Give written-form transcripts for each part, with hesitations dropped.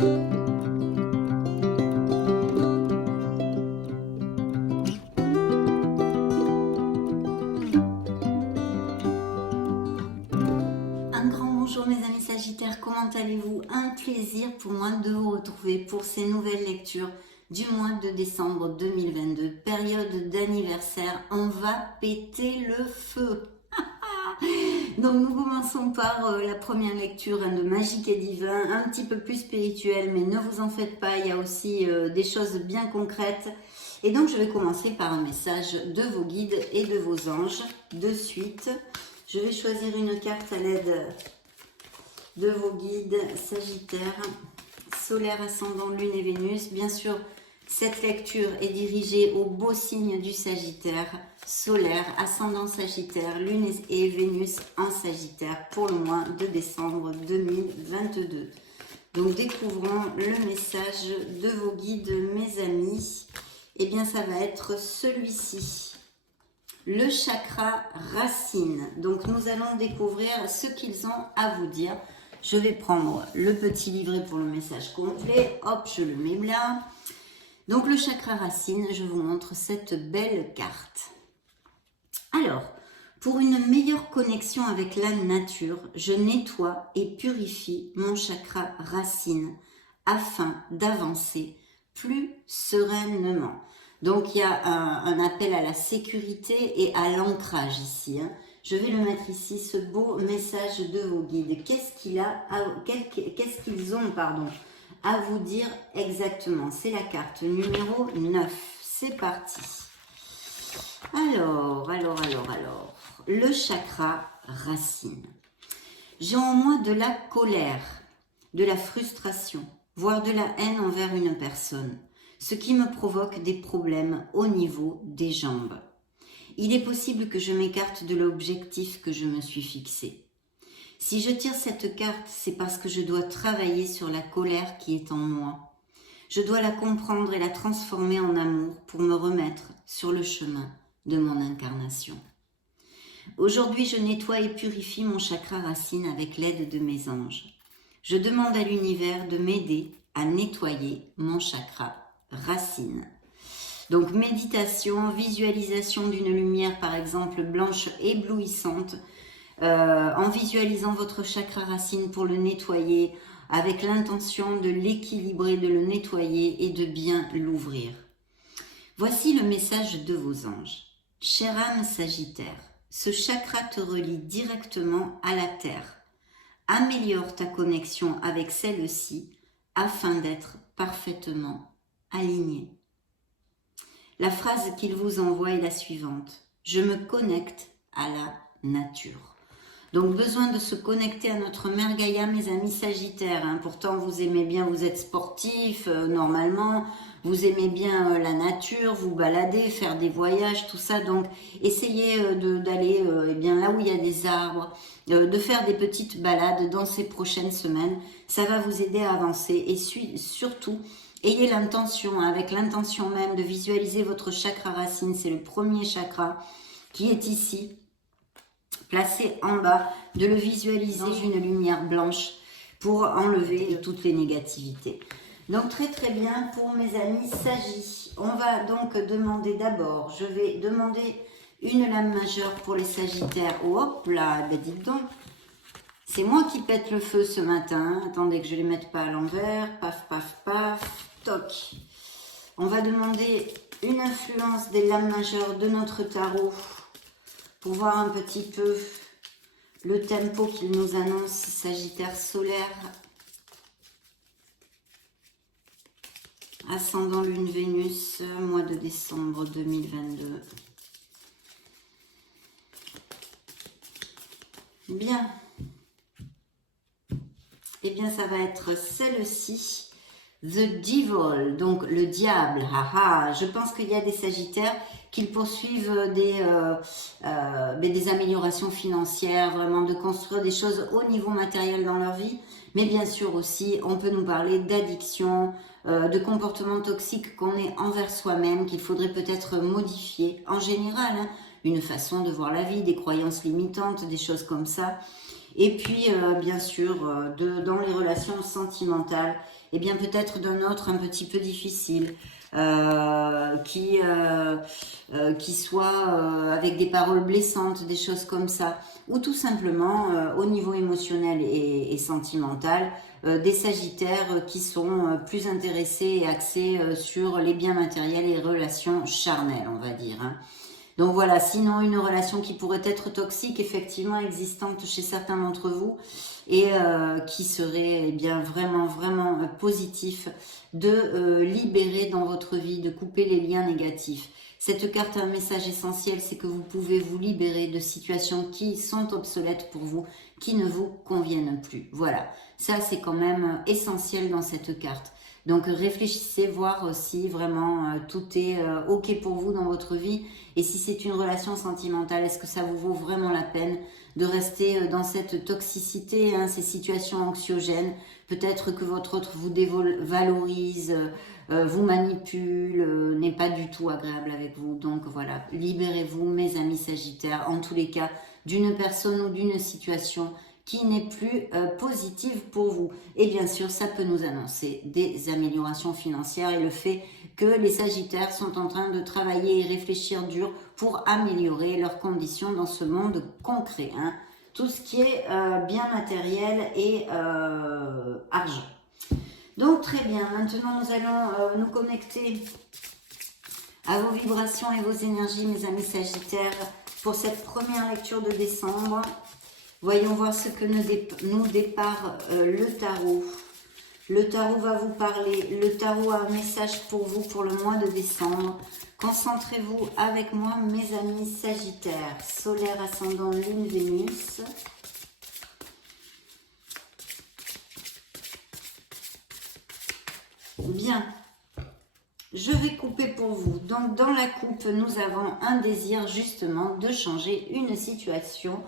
Un grand bonjour mes amis Sagittaires, comment allez-vous? Un plaisir pour moi de vous retrouver pour ces nouvelles lectures du mois de décembre 2022, période d'anniversaire, on va péter le feu. Donc nous commençons par la première lecture de Magique et Divin, un petit peu plus spirituelle, mais ne vous en faites pas, il y a aussi des choses bien concrètes. Et donc je vais commencer par un message de vos guides et de vos anges de suite. Je vais choisir une carte à l'aide de vos guides Sagittaire, solaire, ascendant, lune et Vénus. Bien sûr, cette lecture est dirigée au beau signe du Sagittaire, solaire, ascendant Sagittaire, lune et Vénus en Sagittaire pour le mois de décembre 2022. Donc découvrons le message de vos guides, mes amis. Eh bien, ça va être celui-ci. Le chakra racine. Donc nous allons découvrir ce qu'ils ont à vous dire. Je vais prendre le petit livret pour le message complet. Hop, je le mets là. Donc le chakra racine, je vous montre cette belle carte. Alors, pour une meilleure connexion avec la nature, je nettoie et purifie mon chakra racine afin d'avancer plus sereinement. Donc il y a un appel à la sécurité et à l'ancrage ici. Je vais le mettre ici, ce beau message de vos guides. Qu'est-ce qu'ils ont à vous dire exactement? C'est la carte numéro 9. C'est parti. Alors. Le chakra racine. J'ai en moi de la colère, de la frustration, voire de la haine envers une personne, ce qui me provoque des problèmes au niveau des jambes. Il est possible que je m'écarte de l'objectif que je me suis fixé. Si je tire cette carte, c'est parce que je dois travailler sur la colère qui est en moi. Je dois la comprendre et la transformer en amour pour me remettre sur le chemin de mon incarnation. Aujourd'hui, je nettoie et purifie mon chakra racine avec l'aide de mes anges. Je demande à l'univers de m'aider à nettoyer mon chakra racine. Donc méditation, visualisation d'une lumière par exemple blanche éblouissante, en visualisant votre chakra racine pour le nettoyer avec l'intention de l'équilibrer, de le nettoyer et de bien l'ouvrir. Voici le message de vos anges. Chère âme Sagittaire, ce chakra te relie directement à la terre. Améliore ta connexion avec celle-ci afin d'être parfaitement aligné. La phrase qu'il vous envoie est la suivante. Je me connecte à la nature. Donc besoin de se connecter à notre mère Gaïa, mes amis Sagittaires. Pourtant vous aimez bien, vous êtes sportif normalement, vous aimez bien la nature, vous balader, faire des voyages, tout ça. Donc essayez d'aller bien là où il y a des arbres, de faire des petites balades dans ces prochaines semaines. Ça va vous aider à avancer et surtout, ayez l'intention, avec l'intention même de visualiser votre chakra racine. C'est le premier chakra qui est ici, placé en bas, de le visualiser dans une lumière blanche pour enlever toutes les négativités. Donc très bien pour mes amis Sagis. On va donc demander d'abord, je vais demander une lame majeure pour les Sagittaires. Oh, hop là, ben dites donc, c'est moi qui pète le feu ce matin. Attendez que je ne les mette pas à l'envers. Paf, paf, paf, toc. On va demander une influence des lames majeures de notre tarot pour voir un petit peu le tempo qu'il nous annonce, Sagittaire solaire, ascendant lune Vénus, mois de décembre 2022. Bien. Eh bien, ça va être celle-ci. The Devil, donc le diable. Je pense qu'il y a des Sagittaires qui poursuivent des améliorations financières, vraiment de construire des choses au niveau matériel dans leur vie. Mais bien sûr aussi, on peut nous parler d'addiction, de comportements toxiques qu'on est envers soi-même, qu'il faudrait peut-être modifier. En général, une façon de voir la vie, des croyances limitantes, des choses comme ça. Et puis, bien sûr, dans les relations sentimentales, et bien peut-être d'un autre un petit peu difficile, qui soit avec des paroles blessantes, des choses comme ça, ou tout simplement au niveau émotionnel et sentimental, des sagittaires qui sont plus intéressés et axés sur les biens matériels et les relations charnelles, on va dire, hein. Donc voilà, sinon une relation qui pourrait être toxique, effectivement existante chez certains d'entre vous, et qui serait eh bien vraiment positif de libérer dans votre vie, de couper les liens négatifs. Cette carte a un message essentiel, c'est que vous pouvez vous libérer de situations qui sont obsolètes pour vous, qui ne vous conviennent plus. Voilà, ça c'est quand même essentiel dans cette carte. Donc réfléchissez, voir si vraiment tout est ok pour vous dans votre vie, et si c'est une relation sentimentale, est-ce que ça vous vaut vraiment la peine de rester dans cette toxicité, hein, ces situations anxiogènes. Peut-être que votre autre vous dévalorise, vous manipule, n'est pas du tout agréable avec vous. Donc voilà, libérez-vous mes amis sagittaires, en tous les cas, d'une personne ou d'une situation qui n'est plus positive pour vous. Et bien sûr, ça peut nous annoncer des améliorations financières et le fait que les sagittaires sont en train de travailler et réfléchir dur pour améliorer leurs conditions dans ce monde concret, hein. Tout ce qui est bien matériel et argent. Donc très bien, maintenant nous allons nous connecter à vos vibrations et vos énergies, mes amis sagittaires, pour cette première lecture de décembre. Voyons voir ce que nous dépare le tarot. Le tarot va vous parler. Le tarot a un message pour vous pour le mois de décembre. Concentrez-vous avec moi, mes amis sagittaires. Solaire, ascendant, lune, Vénus. Bien. Je vais couper pour vous. Donc, dans la coupe, nous avons un désir justement de changer une situation.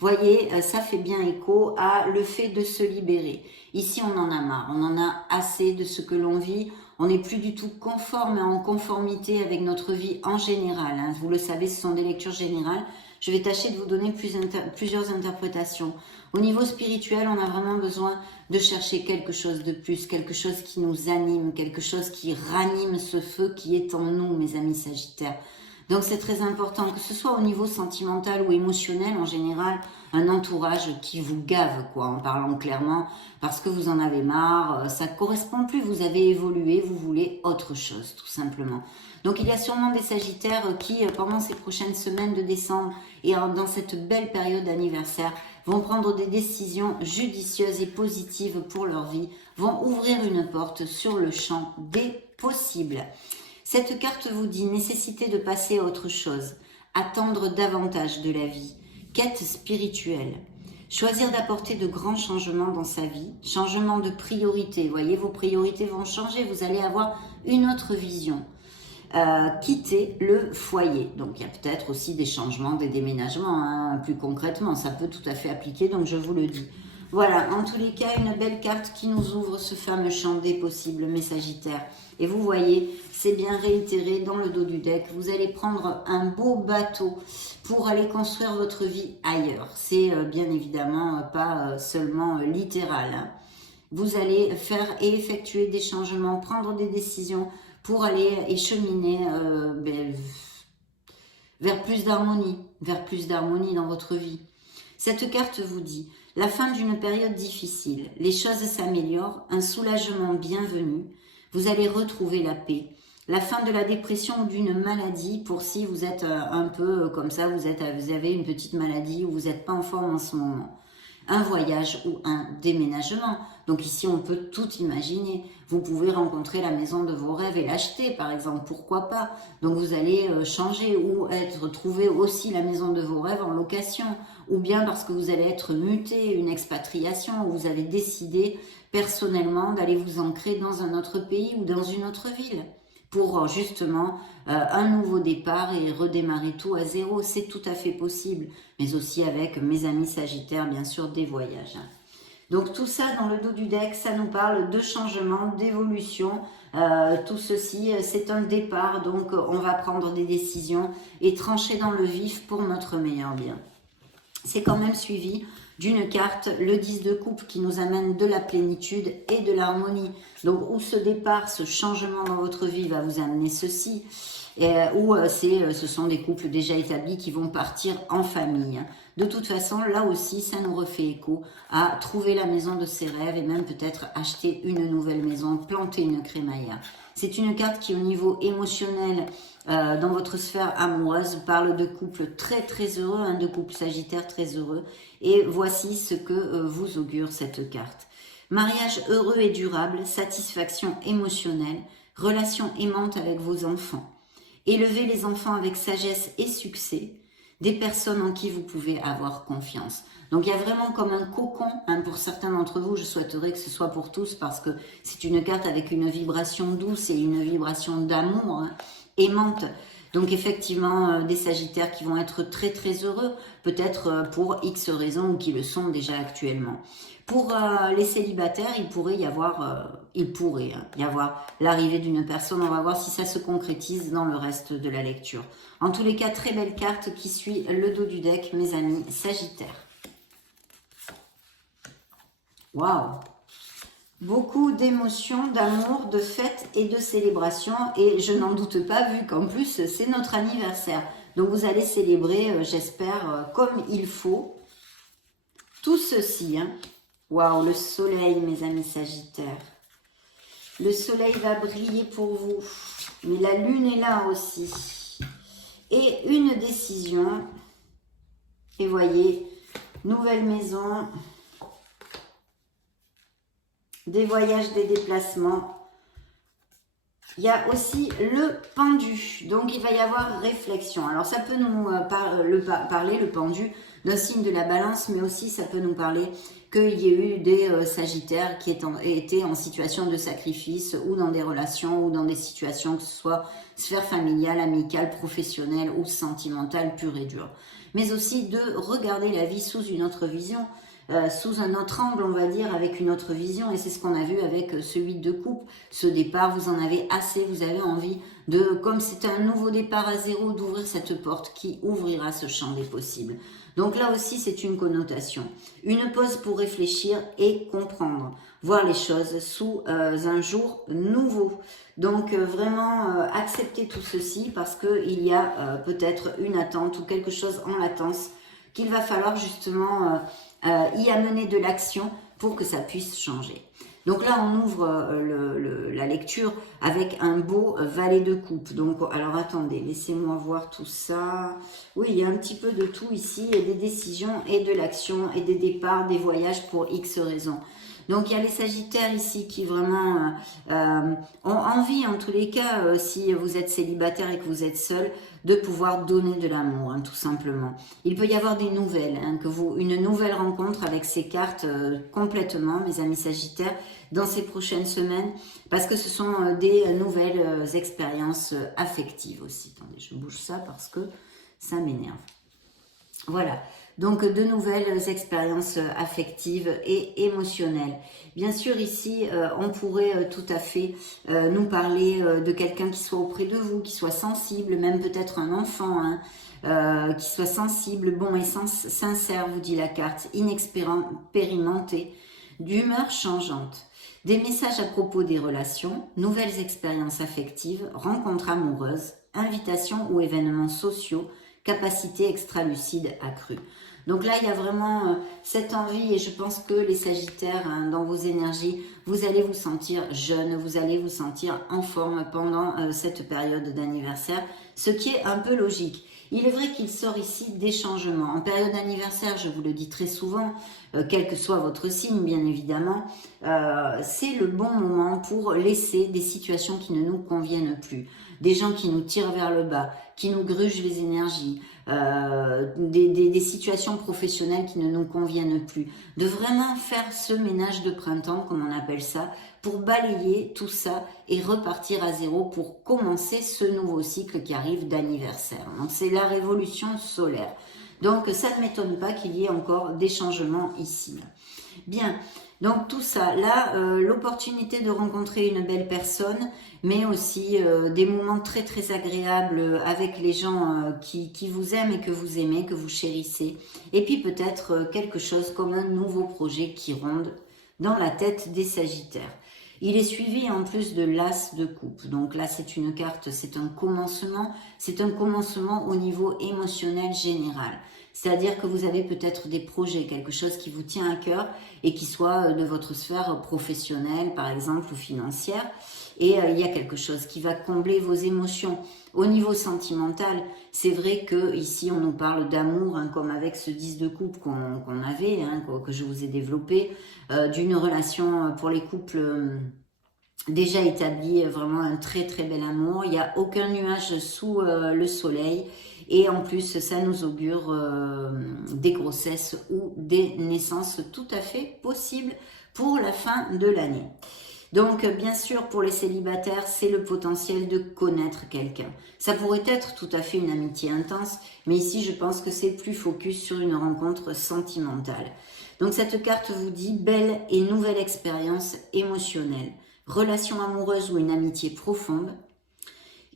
Voyez, ça fait bien écho à le fait de se libérer. Ici, on en a marre, on en a assez de ce que l'on vit. On n'est plus du tout conforme et en conformité avec notre vie en général, hein. Vous le savez, ce sont des lectures générales. Je vais tâcher de vous donner plusieurs interprétations. Au niveau spirituel, on a vraiment besoin de chercher quelque chose de plus, quelque chose qui nous anime, quelque chose qui ranime ce feu qui est en nous, mes amis sagittaires. Donc c'est très important, que ce soit au niveau sentimental ou émotionnel en général, un entourage qui vous gave, quoi, en parlant clairement, parce que vous en avez marre, ça ne correspond plus, vous avez évolué, vous voulez autre chose, tout simplement. Donc il y a sûrement des sagittaires qui, pendant ces prochaines semaines de décembre et dans cette belle période d'anniversaire, vont prendre des décisions judicieuses et positives pour leur vie, vont ouvrir une porte sur le champ des possibles. Cette carte vous dit nécessité de passer à autre chose, attendre davantage de la vie, quête spirituelle, choisir d'apporter de grands changements dans sa vie, changement de priorité. Vous voyez, vos priorités vont changer, vous allez avoir une autre vision. Quitter le foyer. Donc il y a peut-être aussi des changements, des déménagements, hein, plus concrètement, ça peut tout à fait appliquer, donc je vous le dis. Voilà, en tous les cas, une belle carte qui nous ouvre ce fameux champ des possibles, mes sagittaires. Et vous voyez, c'est bien réitéré dans le dos du deck. Vous allez prendre un beau bateau pour aller construire votre vie ailleurs. C'est bien évidemment pas seulement littéral, hein. Vous allez faire et effectuer des changements, prendre des décisions pour aller et cheminer vers plus d'harmonie dans votre vie. Cette carte vous dit la fin d'une période difficile, les choses s'améliorent, un soulagement bienvenu, vous allez retrouver la paix, la fin de la dépression ou d'une maladie, pour si vous êtes un peu comme ça, vous avez une petite maladie ou vous n'êtes pas en forme en ce moment. Un voyage ou un déménagement. Donc ici, on peut tout imaginer. Vous pouvez rencontrer la maison de vos rêves et l'acheter, par exemple, pourquoi pas. Donc vous allez changer ou trouver aussi la maison de vos rêves en location. Ou bien parce que vous allez être muté, une expatriation, où vous avez décidé personnellement d'aller vous ancrer dans un autre pays ou dans une autre ville. Pour justement un nouveau départ et redémarrer tout à zéro, c'est tout à fait possible. Mais aussi avec mes amis sagittaires, bien sûr, des voyages. Donc tout ça dans le dos du deck, ça nous parle de changement, d'évolution. Tout ceci, c'est un départ, donc on va prendre des décisions et trancher dans le vif pour notre meilleur bien. C'est quand même suivi d'une carte, le 10 de coupe qui nous amène de la plénitude et de l'harmonie. Donc, où ce départ, ce changement dans votre vie va vous amener ceci, ou ce sont des couples déjà établis qui vont partir en famille. De toute façon, là aussi, ça nous refait écho à trouver la maison de ses rêves et même peut-être acheter une nouvelle maison, planter une crémaillère. C'est une carte qui, au niveau émotionnel, dans votre sphère amoureuse, parle de couples très très heureux, hein, de couples sagittaires très heureux. Et voici ce que vous augure cette carte. Mariage heureux et durable, satisfaction émotionnelle, relation aimante avec vos enfants. Élevez les enfants avec sagesse et succès, des personnes en qui vous pouvez avoir confiance. Donc il y a vraiment comme un cocon, hein, pour certains d'entre vous, je souhaiterais que ce soit pour tous parce que c'est une carte avec une vibration douce et une vibration d'amour, hein, aimante. Donc effectivement, des sagittaires qui vont être très très heureux, peut-être pour X raisons ou qui le sont déjà actuellement. Pour les célibataires, il pourrait y avoir l'arrivée d'une personne. On va voir si ça se concrétise dans le reste de la lecture. En tous les cas, très belle carte qui suit le dos du deck, mes amis sagittaires. Waouh! Beaucoup d'émotions, d'amour, de fêtes et de célébrations. Et je n'en doute pas, vu qu'en plus, c'est notre anniversaire. Donc, vous allez célébrer, j'espère, comme il faut. Tout ceci, hein. Waouh, le soleil, mes amis sagittaires. Le soleil va briller pour vous. Mais la lune est là aussi. Et une décision. Et voyez, nouvelle maison. Des voyages, des déplacements. Il y a aussi le pendu. Donc, il va y avoir réflexion. Alors, ça peut nous parler, le pendu, d'un signe de la balance, mais aussi ça peut nous parler qu'il y ait eu des sagittaires qui étaient en situation de sacrifice ou dans des relations ou dans des situations, que ce soit sphère familiale, amicale, professionnelle ou sentimentale, pure et dure. Mais aussi de regarder la vie sous une autre vision, sous un autre angle, on va dire, avec une autre vision. Et c'est ce qu'on a vu avec ce 8 de coupe. Ce départ, vous en avez assez, vous avez envie de, comme c'est un nouveau départ à zéro, d'ouvrir cette porte qui ouvrira ce champ des possibles. Donc là aussi, c'est une connotation. Une pause pour réfléchir et comprendre. Voir les choses sous un jour nouveau. Donc vraiment accepter tout ceci parce qu'il y a peut-être une attente ou quelque chose en latence qu'il va falloir justement y amener de l'action pour que ça puisse changer. Donc là, on ouvre la lecture avec un beau valet de coupe. Donc, alors attendez, laissez-moi voir tout ça. Oui, il y a un petit peu de tout ici, et des décisions, et de l'action, et des départs, des voyages pour X raisons. Donc, il y a les sagittaires ici qui vraiment ont envie, en tous les cas, si vous êtes célibataire et que vous êtes seul, de pouvoir donner de l'amour, hein, tout simplement. Il peut y avoir des nouvelles, hein, une nouvelle rencontre avec ces cartes complètement, mes amis sagittaires, dans ces prochaines semaines, parce que ce sont des nouvelles expériences affectives aussi. Attendez, je bouge ça parce que ça m'énerve. Voilà. Donc, de nouvelles expériences affectives et émotionnelles. Bien sûr, ici, on pourrait tout à fait nous parler de quelqu'un qui soit auprès de vous, qui soit sensible, même peut-être un enfant, hein, qui soit sensible, bon et sincère, vous dit la carte, inexpérimenté, d'humeur changeante. Des messages à propos des relations, nouvelles expériences affectives, rencontres amoureuses, invitations ou événements sociaux, capacité extra-lucide accrue. Donc là, il y a vraiment cette envie et je pense que les sagittaires, hein, dans vos énergies, vous allez vous sentir jeune, vous allez vous sentir en forme pendant cette période d'anniversaire, ce qui est un peu logique. Il est vrai qu'il sort ici des changements. En période d'anniversaire, je vous le dis très souvent, quel que soit votre signe, bien évidemment, c'est le bon moment pour laisser des situations qui ne nous conviennent plus. Des gens qui nous tirent vers le bas, qui nous grugent les énergies, des situations professionnelles qui ne nous conviennent plus. De vraiment faire ce ménage de printemps, comme on appelle ça, pour balayer tout ça et repartir à zéro pour commencer ce nouveau cycle qui arrive d'anniversaire. Donc c'est la révolution solaire. Donc ça ne m'étonne pas qu'il y ait encore des changements ici. Bien, Donc tout ça, là, l'opportunité de rencontrer une belle personne, mais aussi des moments très très agréables avec les gens qui vous aiment et que vous aimez, que vous chérissez. Et puis peut-être quelque chose comme un nouveau projet qui ronde dans la tête des Sagittaires. Il est suivi en plus de l'As de coupe. Donc là, c'est une carte, c'est un commencement au niveau émotionnel général. C'est-à-dire que vous avez peut-être des projets, quelque chose qui vous tient à cœur et qui soit de votre sphère professionnelle, par exemple, ou financière. Et il y a quelque chose qui va combler vos émotions. Au niveau sentimental, c'est vrai que ici on nous parle d'amour, hein, comme avec ce 10 de coupe qu'on avait, hein, que je vous ai développé, d'une relation pour les couples déjà établis, vraiment un très très bel amour. Il n'y a aucun nuage sous le soleil. Et en plus, ça nous augure des grossesses ou des naissances tout à fait possibles pour la fin de l'année. Donc, bien sûr, pour les célibataires, c'est le potentiel de connaître quelqu'un. Ça pourrait être tout à fait une amitié intense, mais ici, je pense que c'est plus focus sur une rencontre sentimentale. Donc, cette carte vous dit belle et nouvelle expérience émotionnelle, relation amoureuse ou une amitié profonde,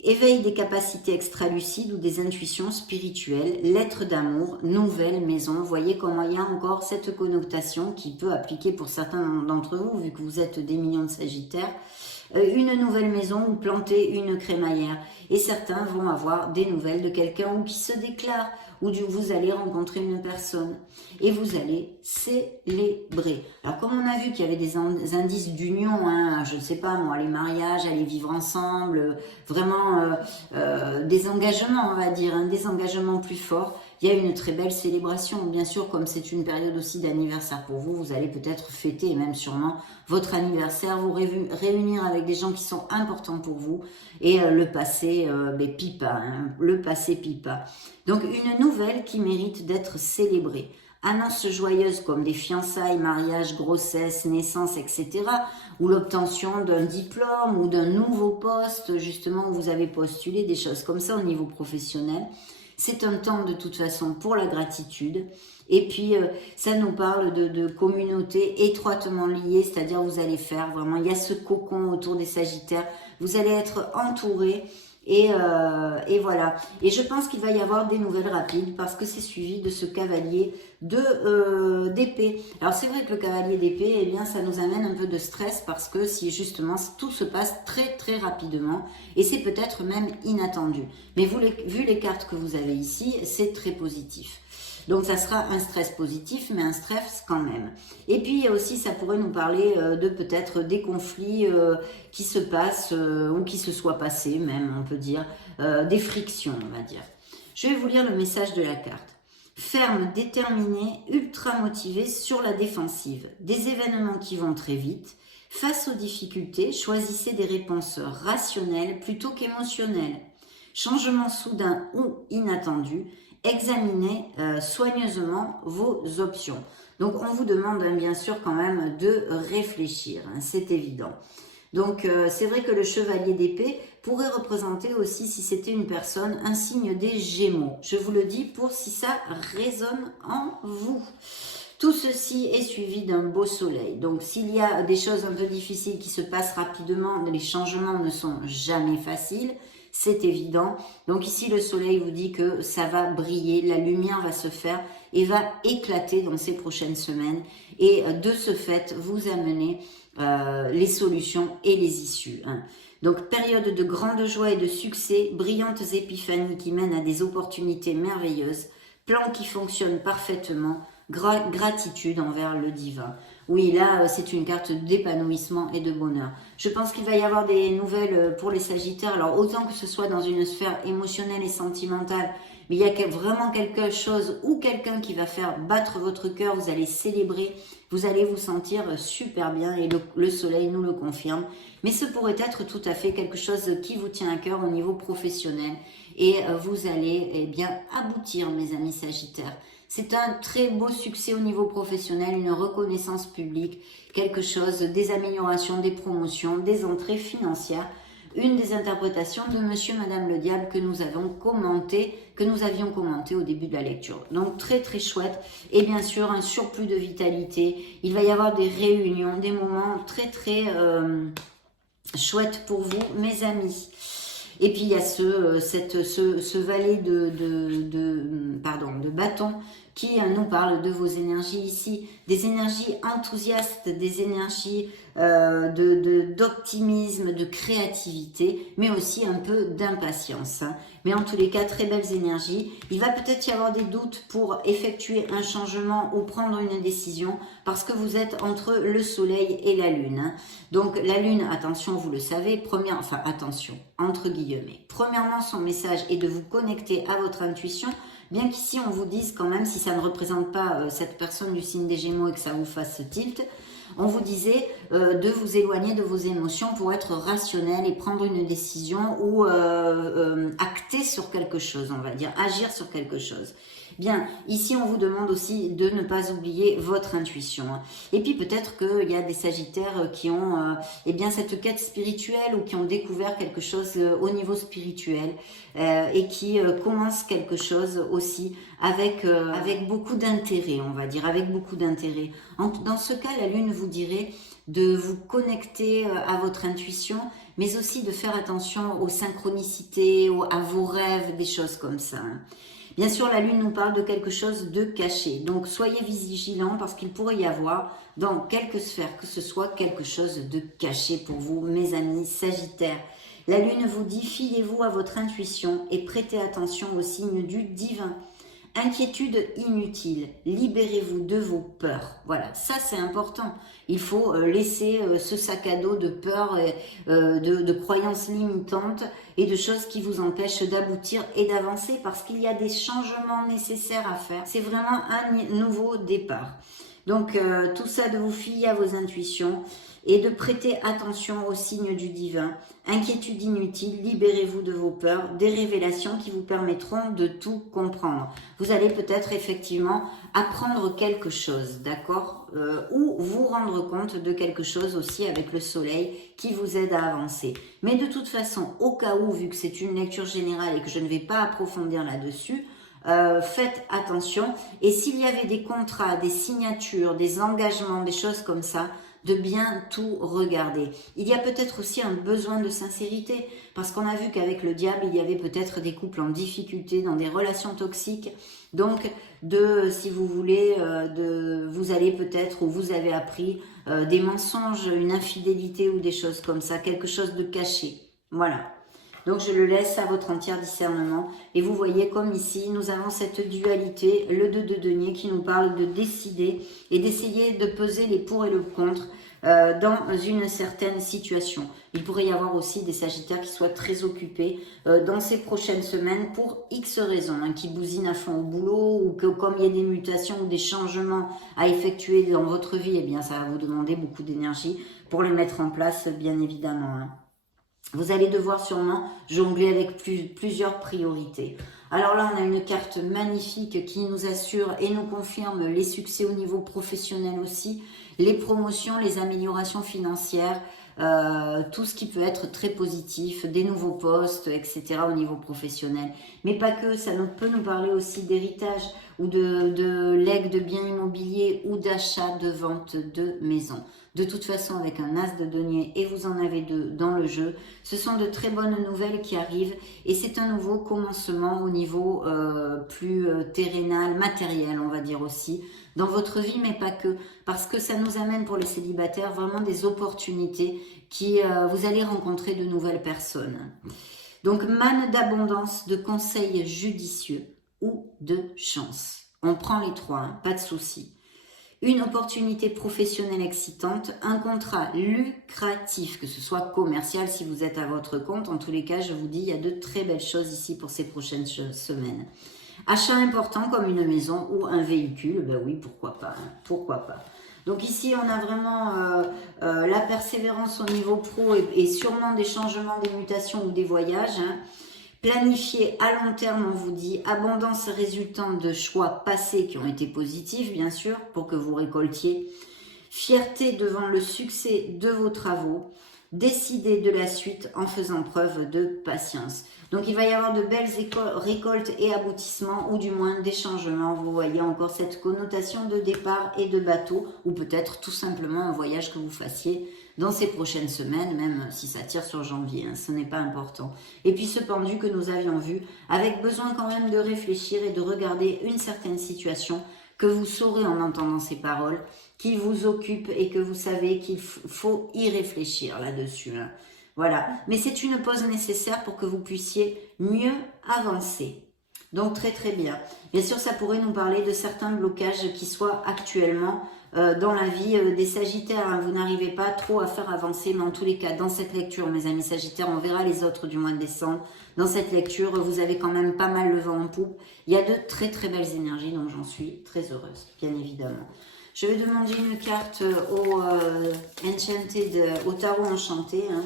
éveil des capacités extralucides ou des intuitions spirituelles, lettre d'amour, nouvelle maison. Vous voyez comment il y a encore cette connotation qui peut appliquer pour certains d'entre vous, vu que vous êtes des millions de Sagittaires. Une nouvelle maison ou planter une crémaillère. Et certains vont avoir des nouvelles de quelqu'un ou qui se déclare, ou vous allez rencontrer une personne et vous allez célébrer. Alors comme on a vu qu'il y avait des indices d'union, hein, je ne sais pas moi, les mariages, aller vivre ensemble, vraiment des engagements, on va dire, hein, des engagements plus forts. Il y a une très belle célébration, bien sûr, comme c'est une période aussi d'anniversaire pour vous, vous allez peut-être fêter, et même sûrement, votre anniversaire, vous réunir avec des gens qui sont importants pour vous, et le passé pipa, hein, le passé pipa. Donc une nouvelle qui mérite d'être célébrée. Annonces joyeuses comme des fiançailles, mariages, grossesses, naissances, etc. Ou l'obtention d'un diplôme ou d'un nouveau poste, justement, où vous avez postulé, des choses comme ça au niveau professionnel. C'est un temps de toute façon pour la gratitude. Et puis, ça nous parle de communautés étroitement liées, c'est-à-dire vous allez faire vraiment, il y a ce cocon autour des Sagittaires, vous allez être entourés. Et voilà. Et je pense qu'il va y avoir des nouvelles rapides parce que c'est suivi de ce cavalier d'épée. Alors c'est vrai que le cavalier d'épée, eh bien, ça nous amène un peu de stress parce que si justement tout se passe très très rapidement et c'est peut-être même inattendu. Mais vu les cartes que vous avez ici, c'est très positif. Donc ça sera un stress positif, mais un stress quand même. Et puis aussi, ça pourrait nous parler de peut-être des conflits qui se passent ou qui se soient passés même, on peut dire, des frictions, on va dire. Je vais vous lire le message de la carte. Ferme, déterminé, ultra motivé sur la défensive. Des événements qui vont très vite. Face aux difficultés, choisissez des réponses rationnelles plutôt qu'émotionnelles. Changement soudain ou inattendu. Examinez soigneusement vos options. Donc, on vous demande bien sûr quand même de réfléchir, hein, c'est évident. Donc, c'est vrai que le chevalier d'épée pourrait représenter aussi, si c'était une personne, un signe des Gémeaux. Je vous le dis pour si ça résonne en vous. Tout ceci est suivi d'un beau soleil. Donc, s'il y a des choses un peu difficiles qui se passent rapidement, les changements ne sont jamais faciles. C'est évident. Donc ici, le soleil vous dit que ça va briller, la lumière va se faire et va éclater dans ces prochaines semaines. Et de ce fait, vous amenez les solutions et les issues. Hein. Donc période de grande joie et de succès, brillantes épiphanies qui mènent à des opportunités merveilleuses, plan qui fonctionne parfaitement, gratitude envers le divin. Oui, là, c'est une carte d'épanouissement et de bonheur. Je pense qu'il va y avoir des nouvelles pour les Sagittaires. Alors, autant que ce soit dans une sphère émotionnelle et sentimentale, mais il y a vraiment quelque chose ou quelqu'un qui va faire battre votre cœur. Vous allez célébrer, vous allez vous sentir super bien et le soleil nous le confirme. Mais ce pourrait être tout à fait quelque chose qui vous tient à cœur au niveau professionnel. Et vous allez eh bien aboutir, mes amis Sagittaires. C'est un très beau succès au niveau professionnel, une reconnaissance publique, quelque chose, des améliorations, des promotions, des entrées financières, une des interprétations de Monsieur et Madame le Diable que nous avions commenté au début de la lecture. Donc très très chouette, et bien sûr un surplus de vitalité. Il va y avoir des réunions, des moments très très chouettes pour vous, mes amis. Et puis il y a ce valet de bâton qui nous parle de vos énergies ici, des énergies enthousiastes, des énergies d'optimisme, de créativité, mais aussi un peu d'impatience. Mais en tous les cas, très belles énergies. Il va peut-être y avoir des doutes pour effectuer un changement ou prendre une décision, parce que vous êtes entre le soleil et la lune. Donc la lune, attention, vous le savez, attention, entre guillemets. Premièrement, son message est de vous connecter à votre intuition, bien qu'ici on vous dise quand même, si ça ne représente pas cette personne du signe des Gémeaux et que ça vous fasse tilt, on vous disait de vous éloigner de vos émotions pour être rationnel et prendre une décision ou acter sur quelque chose, on va dire, agir sur quelque chose. Bien, ici on vous demande aussi de ne pas oublier votre intuition. Et puis peut-être qu'il y a des Sagittaires qui ont cette quête spirituelle ou qui ont découvert quelque chose au niveau spirituel et qui commencent quelque chose aussi avec beaucoup d'intérêt, on va dire, avec beaucoup d'intérêt. Dans ce cas, la Lune vous dirait de vous connecter à votre intuition, mais aussi de faire attention aux synchronicités, à vos rêves, des choses comme ça. Bien sûr, la Lune nous parle de quelque chose de caché. Donc, soyez vigilants parce qu'il pourrait y avoir, dans quelques sphères que ce soit, quelque chose de caché pour vous, mes amis Sagittaires. La Lune vous dit, fiez-vous à votre intuition et prêtez attention aux signes du divin. Inquiétude inutile, libérez-vous de vos peurs. Voilà, ça c'est important. Il faut laisser ce sac à dos de peurs, de croyances limitantes et de choses qui vous empêchent d'aboutir et d'avancer parce qu'il y a des changements nécessaires à faire. C'est vraiment un nouveau départ. Donc tout ça de vous fier à vos intuitions et de prêter attention aux signes du divin. Inquiétude inutile, libérez-vous de vos peurs, des révélations qui vous permettront de tout comprendre. Vous allez peut-être effectivement apprendre quelque chose, d'accord, ou vous rendre compte de quelque chose aussi avec le soleil qui vous aide à avancer. Mais de toute façon, au cas où, vu que c'est une lecture générale et que je ne vais pas approfondir là-dessus, faites attention. Et s'il y avait des contrats, des signatures, des engagements, des choses comme ça, de bien tout regarder. Il y a peut-être aussi un besoin de sincérité, parce qu'on a vu qu'avec le diable, il y avait peut-être des couples en difficulté, dans des relations toxiques. Donc, si vous voulez, vous allez peut-être, ou vous avez appris des mensonges, une infidélité ou des choses comme ça, quelque chose de caché. Voilà. Donc, je le laisse à votre entier discernement. Et vous voyez, comme ici, nous avons cette dualité, le 2 de denier, qui nous parle de décider et d'essayer de peser les pour et le contre dans une certaine situation. Il pourrait y avoir aussi des Sagittaires qui soient très occupés dans ces prochaines semaines pour X raisons, qui bousinent à fond au boulot, ou que comme il y a des mutations ou des changements à effectuer dans votre vie, eh bien, ça va vous demander beaucoup d'énergie pour le mettre en place, bien évidemment. Vous allez devoir sûrement jongler avec plusieurs priorités. Alors là, on a une carte magnifique qui nous assure et nous confirme les succès au niveau professionnel aussi, les promotions, les améliorations financières, tout ce qui peut être très positif, des nouveaux postes, etc. au niveau professionnel. Mais pas que, ça peut nous parler aussi d'héritage ou de legs de biens immobiliers ou d'achat, de vente de maisons. De toute façon, avec un as de denier, et vous en avez deux dans le jeu, ce sont de très bonnes nouvelles qui arrivent et c'est un nouveau commencement au niveau plus terrénal, matériel, on va dire aussi, dans votre vie, mais pas que, parce que ça nous amène pour les célibataires vraiment des opportunités qui vous allez rencontrer de nouvelles personnes. Donc, manne d'abondance, de conseils judicieux ou de chance. On prend les trois, hein, pas de souci. Une opportunité professionnelle excitante, un contrat lucratif, que ce soit commercial si vous êtes à votre compte. En tous les cas, je vous dis, il y a de très belles choses ici pour ces prochaines semaines. Achat important comme une maison ou un véhicule, ben oui, pourquoi pas, hein, pourquoi pas. Donc ici, on a vraiment la persévérance au niveau pro et sûrement des changements, des mutations ou des voyages, hein. Planifié à long terme, on vous dit, abondance résultant de choix passés qui ont été positifs, bien sûr, pour que vous récoltiez. Fierté devant le succès de vos travaux. décider de la suite en faisant preuve de patience. Donc il va y avoir de belles récoltes et aboutissements, ou du moins des changements. Vous voyez encore cette connotation de départ et de bateau, ou peut-être tout simplement un voyage que vous fassiez dans ces prochaines semaines, même si ça tire sur janvier, hein, ce n'est pas important. Et puis ce pendu que nous avions vu, avec besoin quand même de réfléchir et de regarder une certaine situation que vous saurez en entendant ces paroles, qui vous occupe et que vous savez qu'il faut y réfléchir là-dessus. Hein. Voilà, mais c'est une pause nécessaire pour que vous puissiez mieux avancer. Donc très très bien. Bien sûr, ça pourrait nous parler de certains blocages qui soient actuellement dans la vie des Sagittaires. Hein. Vous n'arrivez pas trop à faire avancer, mais en tous les cas, dans cette lecture, mes amis Sagittaires, on verra les autres du mois de décembre. Dans cette lecture, vous avez quand même pas mal le vent en poupe. Il y a de très très belles énergies, donc j'en suis très heureuse, bien évidemment. Je vais demander une carte au Enchanted, au tarot enchanté, hein,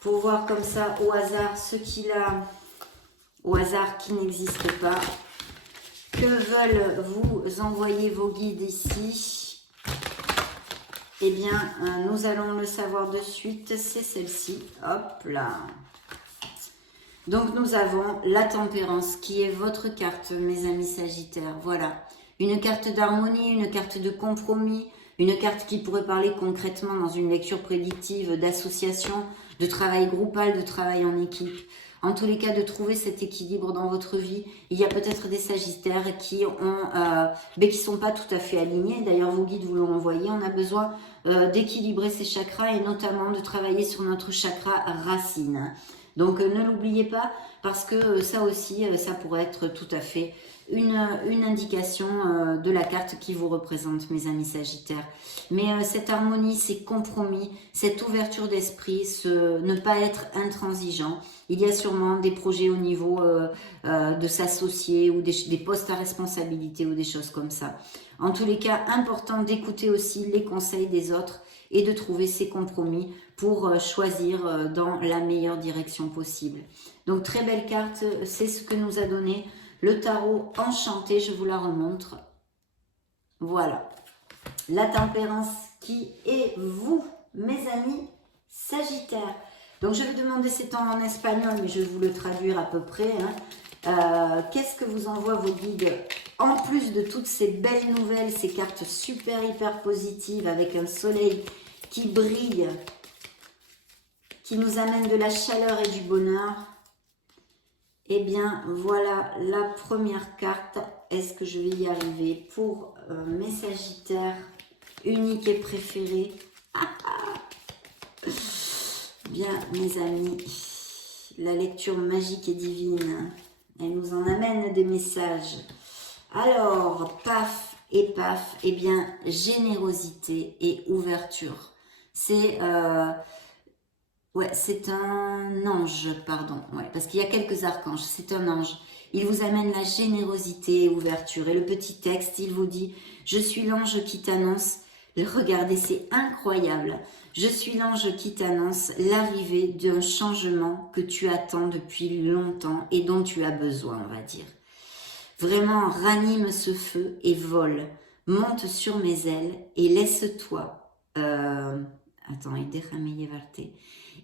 pour voir comme ça au hasard ce qu'il a, au hasard qui n'existe pas. Que veulent vous envoyer vos guides ici? Eh bien, nous allons le savoir de suite, c'est celle-ci. Hop là. Donc, nous avons la tempérance qui est votre carte, mes amis Sagittaires. Voilà. Une carte d'harmonie, une carte de compromis, une carte qui pourrait parler concrètement dans une lecture prédictive d'association, de travail groupal, de travail en équipe. En tous les cas, de trouver cet équilibre dans votre vie. Il y a peut-être des Sagittaires qui sont pas tout à fait alignés. D'ailleurs, vos guides vous l'ont envoyé. On a besoin d'équilibrer ces chakras et notamment de travailler sur notre chakra racine. Donc, ne l'oubliez pas parce que ça aussi, ça pourrait être tout à fait une indication de la carte qui vous représente, mes amis Sagittaires. Mais cette harmonie, ces compromis, cette ouverture d'esprit, ne pas être intransigeant. Il y a sûrement des projets au niveau de s'associer ou des postes à responsabilité ou des choses comme ça. En tous les cas, important d'écouter aussi les conseils des autres et de trouver ces compromis pour choisir dans la meilleure direction possible. Donc, très belle carte, c'est ce que nous a donné le tarot enchanté, je vous la remontre. Voilà. La tempérance qui est vous, mes amis Sagittaires. Donc, je vais demander, c'est en espagnol, mais je vais vous le traduire à peu près. Hein. Qu'est-ce que vous envoient vos guides? En plus de toutes ces belles nouvelles, ces cartes super hyper positives avec un soleil qui brille, qui nous amène de la chaleur et du bonheur. Eh bien, voilà la première carte. Est-ce que je vais y arriver pour mes Sagittaires uniques et préférés? Bien, mes amis, la lecture magique et divine, elle nous en amène des messages. Alors, paf et paf, eh bien, générosité et ouverture. C'est... ouais, c'est un ange, pardon. Ouais, parce qu'il y a quelques archanges. C'est un ange. Il vous amène la générosité et ouverture. Et le petit texte, il vous dit « Je suis l'ange qui t'annonce ». Regardez, c'est incroyable. « Je suis l'ange qui t'annonce l'arrivée d'un changement que tu attends depuis longtemps et dont tu as besoin, on va dire. Vraiment, ranime ce feu et vole. Monte sur mes ailes et laisse-toi... attends,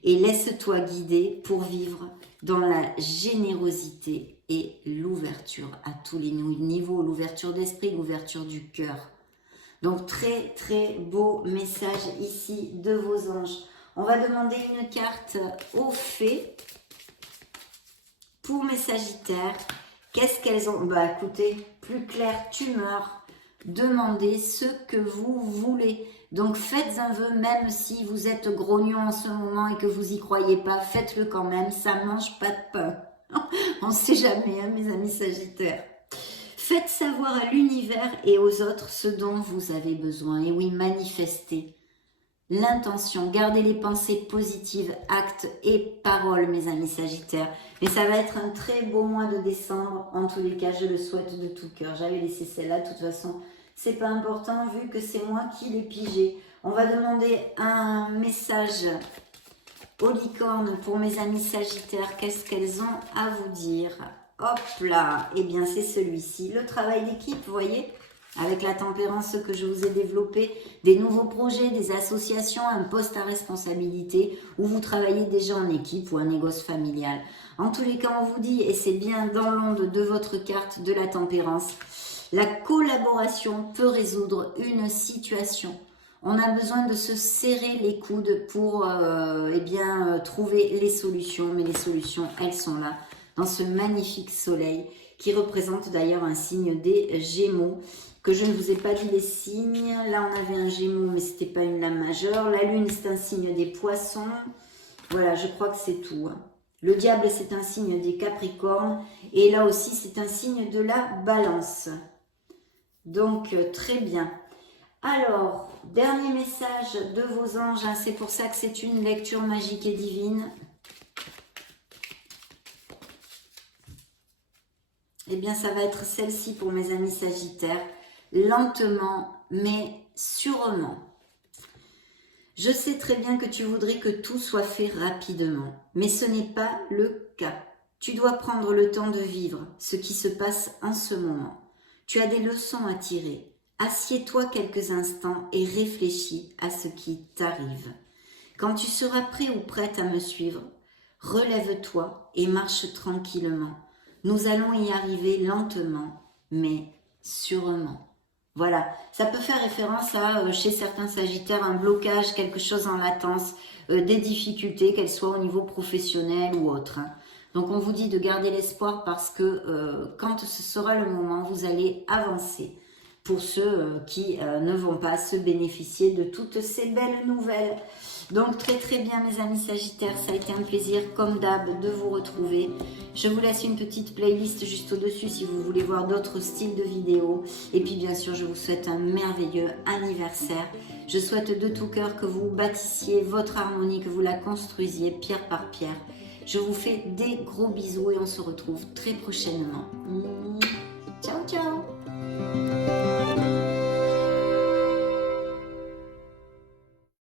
et laisse-toi guider pour vivre dans la générosité et l'ouverture à tous les niveaux, l'ouverture d'esprit, l'ouverture du cœur. Donc, très, très beau message ici de vos anges. On va demander une carte aux fées pour mes Sagittaires. Qu'est-ce qu'elles ont? Bah, écoutez, plus clair, tu meurs. Demandez ce que vous voulez. Donc, faites un vœu, même si vous êtes grognon en ce moment et que vous y croyez pas, faites-le quand même, ça mange pas de pain. On ne sait jamais, hein, mes amis Sagittaires. Faites savoir à l'univers et aux autres ce dont vous avez besoin. Et oui, manifestez l'intention, gardez les pensées positives, actes et paroles, mes amis Sagittaires. Mais ça va être un très beau mois de décembre. En tous les cas, je le souhaite de tout cœur. J'avais laissé celle-là, de toute façon... c'est pas important vu que c'est moi qui l'ai pigé. On va demander un message aux licornes pour mes amis Sagittaires. Qu'est-ce qu'elles ont à vous dire? Hop là, eh bien c'est celui-ci. Le travail d'équipe, vous voyez? Avec la tempérance que je vous ai développé, des nouveaux projets, des associations, un poste à responsabilité où vous travaillez déjà en équipe ou un négoce familial. En tous les cas, on vous dit, et c'est bien dans l'onde de votre carte de la tempérance, la collaboration peut résoudre une situation. On a besoin de se serrer les coudes pour trouver les solutions, mais les solutions, elles sont là, dans ce magnifique soleil qui représente d'ailleurs un signe des Gémeaux, que je ne vous ai pas dit les signes. Là, on avait un Gémeaux, mais c'était pas une lame majeure. La Lune, c'est un signe des Poissons. Voilà, je crois que c'est tout. Le Diable, c'est un signe des Capricornes. Et là aussi, c'est un signe de la Balance. Donc, très bien. Alors, dernier message de vos anges. C'est pour ça que c'est une lecture magique et divine. Eh bien, ça va être celle-ci pour mes amis Sagittaires. Lentement, mais sûrement. Je sais très bien que tu voudrais que tout soit fait rapidement, mais ce n'est pas le cas. Tu dois prendre le temps de vivre ce qui se passe en ce moment. Tu as des leçons à tirer. Assieds-toi quelques instants et réfléchis à ce qui t'arrive. Quand tu seras prêt ou prête à me suivre, relève-toi et marche tranquillement. Nous allons y arriver lentement, mais sûrement. Voilà, ça peut faire référence à, chez certains Sagittaires, un blocage, quelque chose en latence, des difficultés, qu'elles soient au niveau professionnel ou autre. Donc on vous dit de garder l'espoir parce que quand ce sera le moment, vous allez avancer. Pour ceux qui ne vont pas se bénéficier de toutes ces belles nouvelles. Donc très très bien mes amis Sagittaires, ça a été un plaisir comme d'hab de vous retrouver. Je vous laisse une petite playlist juste au-dessus si vous voulez voir d'autres styles de vidéos. Et puis bien sûr je vous souhaite un merveilleux anniversaire. Je souhaite de tout cœur que vous bâtissiez votre harmonie, que vous la construisiez pierre par pierre. Je vous fais des gros bisous et on se retrouve très prochainement.